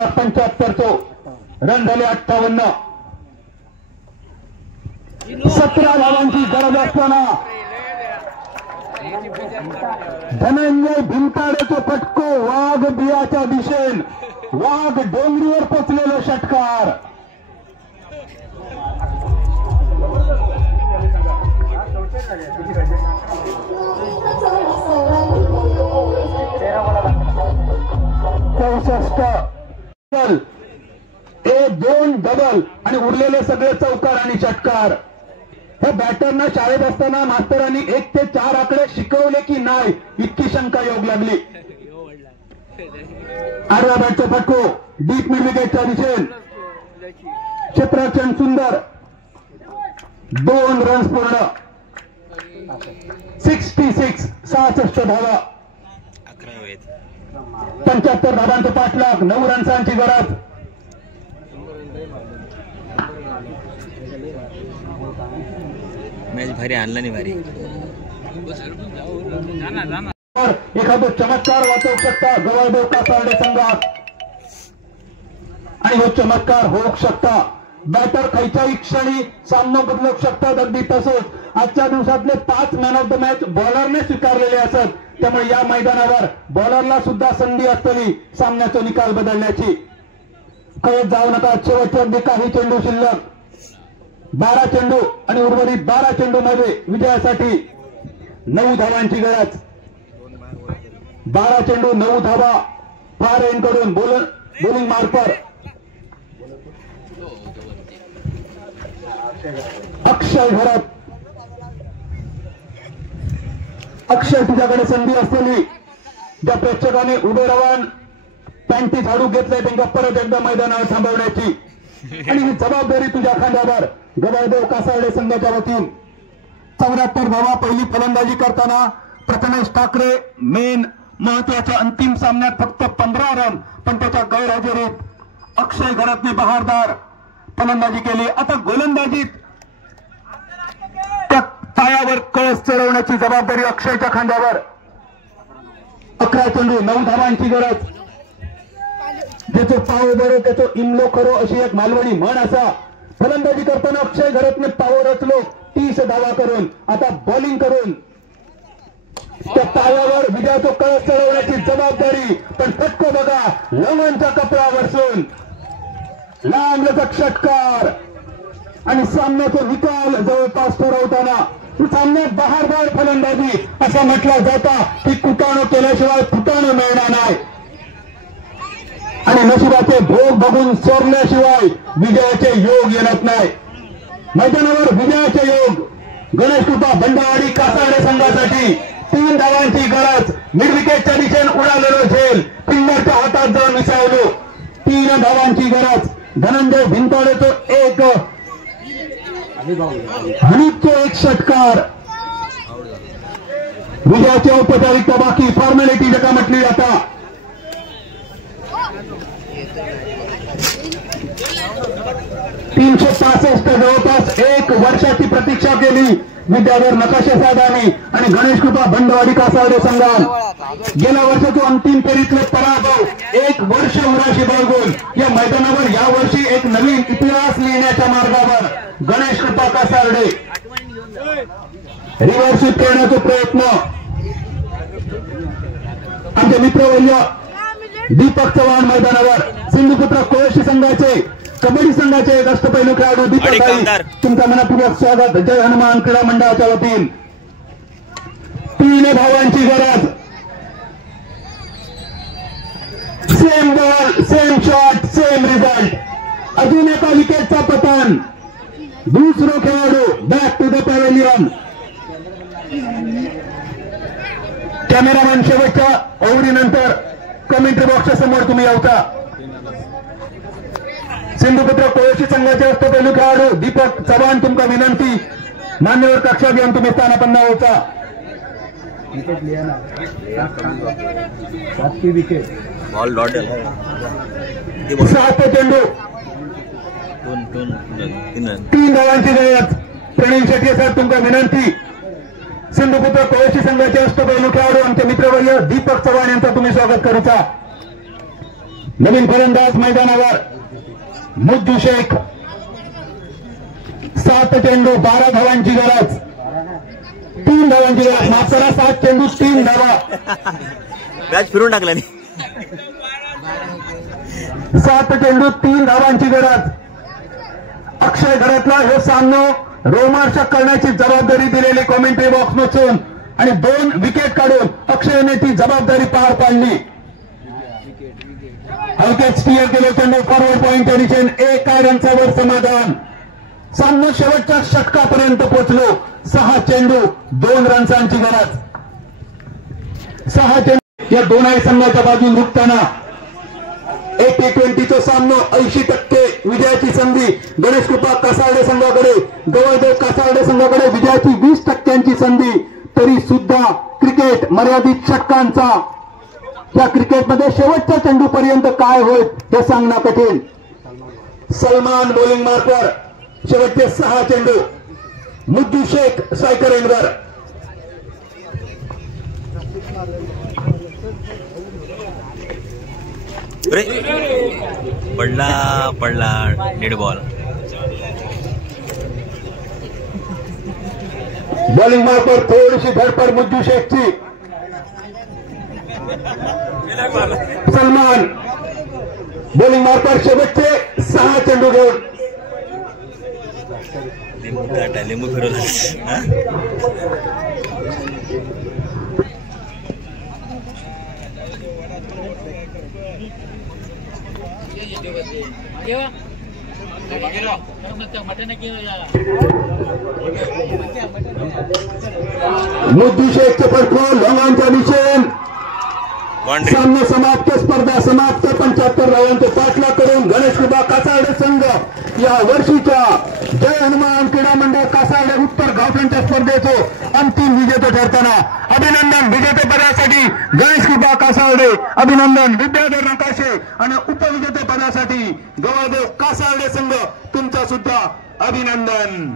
75 तो रन झाले 58. 17 धावांची गरज असताना धनंजय भिमताडेचा फटको वाघ बियाच्या दिशेन वाघ डोंगरीवर पोचलेला षटकार. एक दोन डबल आणि उरलेले सगळे चौकार आणि षटकार. हे बॅटरना शाळेत असताना मास्तरांनी 1 ते 4 आकडे शिकवले की नाही इतकी शंका योग लागली. आडव्या बॅटचा फटको डीप मिड विकेटच्या दिशेन क्षेत्ररक्षण सुंदर. 2 रन्स पूर्ण. 66 66 धावा. 75 धावांचा पाठलाग. 9 रन्सांची गरज. मॅच भारी आणला नाही भारी. एखादं चमत्कार वाचवू शकता गवळदेव कासार्डे संघात आणि हो चमत्कार होऊ शकता. बॅटर खयच्याही क्षणी सामना बदलू शकतात. अगदी तसंच आजच्या दिवसातले 5 मॅन ऑफ द मॅच बॉलरने स्वीकारलेले असत. त्यामुळे या मैदानावर बॉलरला सुद्धा संधी असतली सामन्याचा निकाल बदलण्याची. कळत जाऊ नका. शेवटचे अगदी काही चेंडू शिल्लक. 12 चेंडू आणि उर्वरित 12 चेंडू मध्ये विजयासाठी 9 धावांची गरज. 12 चेंडू 9 धावा. फार एंडकडून बॉलिंग मार्फत अक्षय घरात. अक्षय तुझ्याकडे संधी असलेली ज्या प्रेक्षकाने उभे राहून पॅन्टी झाडू घेतलाय त्यांना परत एकदा मैदानावर थांबवण्याची आणि ही जबाबदारी तुझ्या खांद्यावर गवळदेव कासार्डे संघाच्या वतीन. 74 धावा. पहिली फलंदाजी करताना प्रथमेश ठाकरे मेन महत्वाच्या अंतिम सामन्यात फक्त 15 रन पण त्याच्या गैरहजेरीत अक्षय घरातने बहारदार फलंदाजी केली. आता गोलंदाजीत त्या पायावर कळस चढवण्याची जबाबदारी अक्षयच्या खांद्यावर. 11 चेंडू 9 धावांची गरज. ज्याचं पाव बरो त्याचं इमलो खरो अशी एक मालवणी म्हण असा. फलंदाजी करताना अक्षय घरातने पाव रचलो 30 धावा करून आता बॉलिंग करून त्या पायावर विजयाचा कळस चढवण्याची जबाबदारी. पण फटको बघा लंगनच्या कपड्यावरसून लांबलचक षटकार आणि सामन्याचा निकाल जवळपास ठरवताना सामन्यात बहारदार फलंदाजी असं म्हटलं जातं की कुटाणं केल्याशिवाय फुटाणं मिळणार नाही आणि नशिबाचे भोग बघून चोरल्याशिवाय विजयाचे योग येणार नाही. मैदानावर विजयाचे योग गणेश कृपा बंडावाडी कासार्डे संघासाठी 3 धावांची गरज. मिड विकेटच्या दिशेने उडालेलो झेल फिल्डरच्या हातात जाऊन मिसळलो. 3 धावांची गरज. धनंजय भिमताडेचा एक हनीफचा एक षटकार. विजयाची औपचारिकता बाकी. फॉर्मॅलिटी जका म्हटली जाता. 365 जवळपास 1 वर्षाची प्रतीक्षा केली विद्याधर नकाशे साहेबांनी आणि गणेश कृपा बंडवाडी कासार्डे संघात गेल्या वर्षाचा अंतिम फेरीतले पराभव 1 वर्ष उराशी बाळगून या मैदानावर या वर्षी एक नवीन इतिहास लिहिण्याच्या मार्गावर गणेश कृपा कासार्डे रिव्हर्सिट करण्याचा प्रयत्न. आमचे मित्रवर्य दीपक चव्हाण मैदानावर. सिंधुपुत्र कोळशी संघाचे कबड्डी संघाचे एक अष्टपैलू खेळाडू दीपक भाई तुमच्या मनापूर्वक स्वागत. जय हनुमान क्रीडा मंडळाच्या वतीन. 3 धावांची गरज. Same ball same shot same result. अजून एका विकेटचा पतन. दुसरा खेळाडू back to the pavilion. Cameraman शेवटच्या ओव्हरीनंतर कमेंट्री बॉक्सच्या समोर तुम्ही यावता. सिंधुपुत्र कोळशी संघाचे अष्टपैलू खेळाडू दीपक चव्हाण तुमका विनंती मान्यवर कक्षा घेऊन तुम्ही स्थानापन्न होता. बॉल डॉट 7 चेंडू 3 धावांची गरज. प्रणील शेट्टी साहेब तुमका विनंती. सिंधुपुत्र कोळशी संघाचे अष्टपैलू खेळाडू आमचे मित्रवर्य दीपक चव्हाण यांचं तुम्ही स्वागत करूचा. नवीन फलंदाज मैदानावर मुद्दू शेख. 7 चेंडू 12 धावांची गरज. 3 धावांची गरज. माफ करा, 7 चेंडू 3 धावा. मॅच फिरून टाकला. 7 चेंडू 3 धावांची गरज. अक्षय घरातला हे सामना रोमांचक करण्याची जबाबदारी दिलेली कॉमेंट्री बॉक्स मधून आणि 2 विकेट काढून अक्षयने ती जबाबदारी पार पाडली. हलकेच क्लिअर केले चेंडू. फॉरवर्ड पॉइंटच्या दिशेने 1 रनचा वर समाधान. सामना शेवटच्या षटकापर्यंत पोहोचलो. 6 चेंडू 2 रन्सांची गरज. 6 चेंडू या दोनही संघाच्या बाजून रुकताना एक T20चा सामना 80% विजयाची संधी गणेश कृपा कासारडे संघाकडे. जवळजवळ कासारडे संघाकडे विजयाची 20% संधी. तरी सुद्धा क्रिकेट मर्यादित षटकांचा. या क्रिकेटमध्ये शेवटच्या चेंडूपर्यंत काय होईल हे सांगणं कठीण. Salman bowling marker. शेवटचे 6 चेंडू. मुद्दू शेख स्ट्रायकर एंडवर. पडला डेड बॉल. बॉलिंग मार्कर थोडीशी धडपड मुद्दू शेखची. सलमान बॉलिंग मार्कर शेवटचे 6 चेंडू घेऊन. लिंबू फिरवला. मुद्दू शेखचे फटको लॉंगांच्या दिशेन. सामना समाप्त. स्पर्धा समाप्त. 75 धावांचे पाठलाग करून गणेश कृपा कासारडे संघ या वर्षीच्या जय हनुमान क्रीडा मंडळ कासारडे उत्तर गावठाणच्या स्पर्धेचे अंतिम विजेते ठरताना अभिनंदन. विजेतेपदासाठी गणेश कृपा कासारडे अभिनंदन. विद्याधर नकाशे आणि उपविजेतेपदासाठी गवादेव कासारडे संघ तुमचा सुद्धा अभिनंदन.